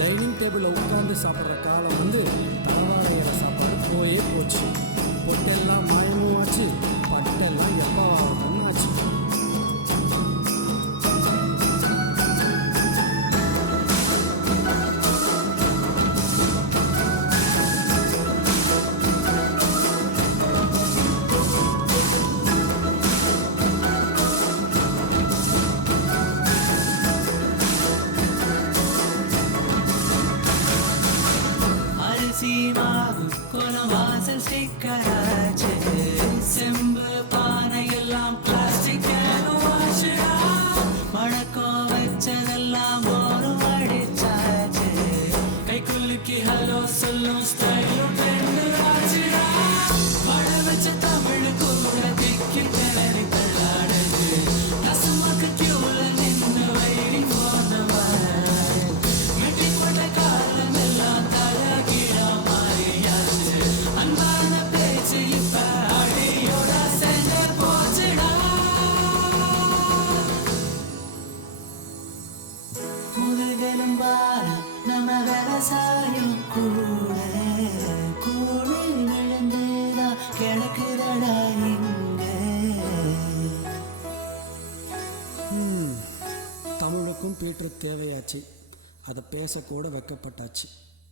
Dining டேபிளில் உட்காந்து சாப்பிட்ற காலம் வந்து தலவாழையில சாப்பாடு போயே போச்சு. பொட்டெல்லாம் மாயமும் ஆச்சு, பட்டெல்லாம் எப்போ பண்ணாச்சு. மாவு கோலம் வாசல் ஸ்டிக்கராச்சு, செம்பு பானை எல்லாம் பிளாஸ்டிக் ஆச்சுடா, மணக்கம் வச்சதெல்லாம் ஒரு அடிச்சாச்சு, கை குலுக்கி ஹலோ சொல்லும் ஸ்டைலும் ட்ரெண்டு ஆச்சுடா, மழ வச்ச தமிழ் கூட திக்கி திணறி தள்ளாடுது, ரசமாக்கு கியூல நின்று வைடி போனவன் மெட்டி போட்ட காலம் எல்லாம் தலகி அன்பான பேச்சு இப்ப அடியோட சேர்ந்து போச்சுடா. முதுகெலும் பாரம் நம்ம விவசாயம் கூட கூடி விழுந்துதான் கிடக்குதடா இங்க. தமிழுக்கும் பீட்டர் தேவையாச்சு, அதை பேசக்கூட வைக்கப்பட்டாச்சு.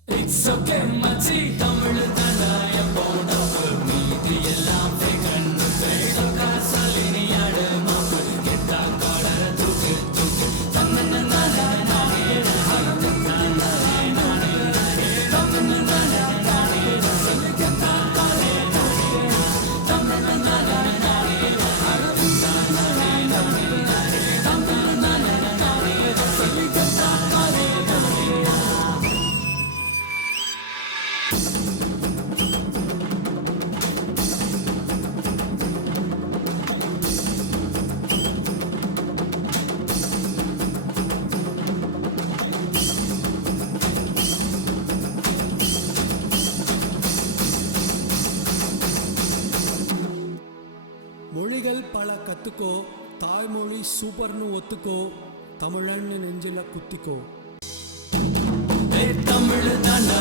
It's okay மச்சி, தமிழ் தந்தாய போனப்பு மீதி எல்லாம் கண்ணு பேசக்கா சொல்லி நீ ஆடு மாப்பு கெட்டா காலர தூக்கு தூக்கு தன்னன நானே நானே நானே நானே தன்னன நானே நானே சொல்லி கெட்டா காலே நானே தன்னன நானே நானே நானே நானே தன்னன நானே நானே சொல்லி கெட்டா காலே நானே. மொழிகள் பல கற்றுக்கோ, தாய்மொழி சூப்பர்னு ஒத்துக்கோ, தமிழன்னு நெஞ்சில குத்திக்கோ. தமிழ் தாண்டா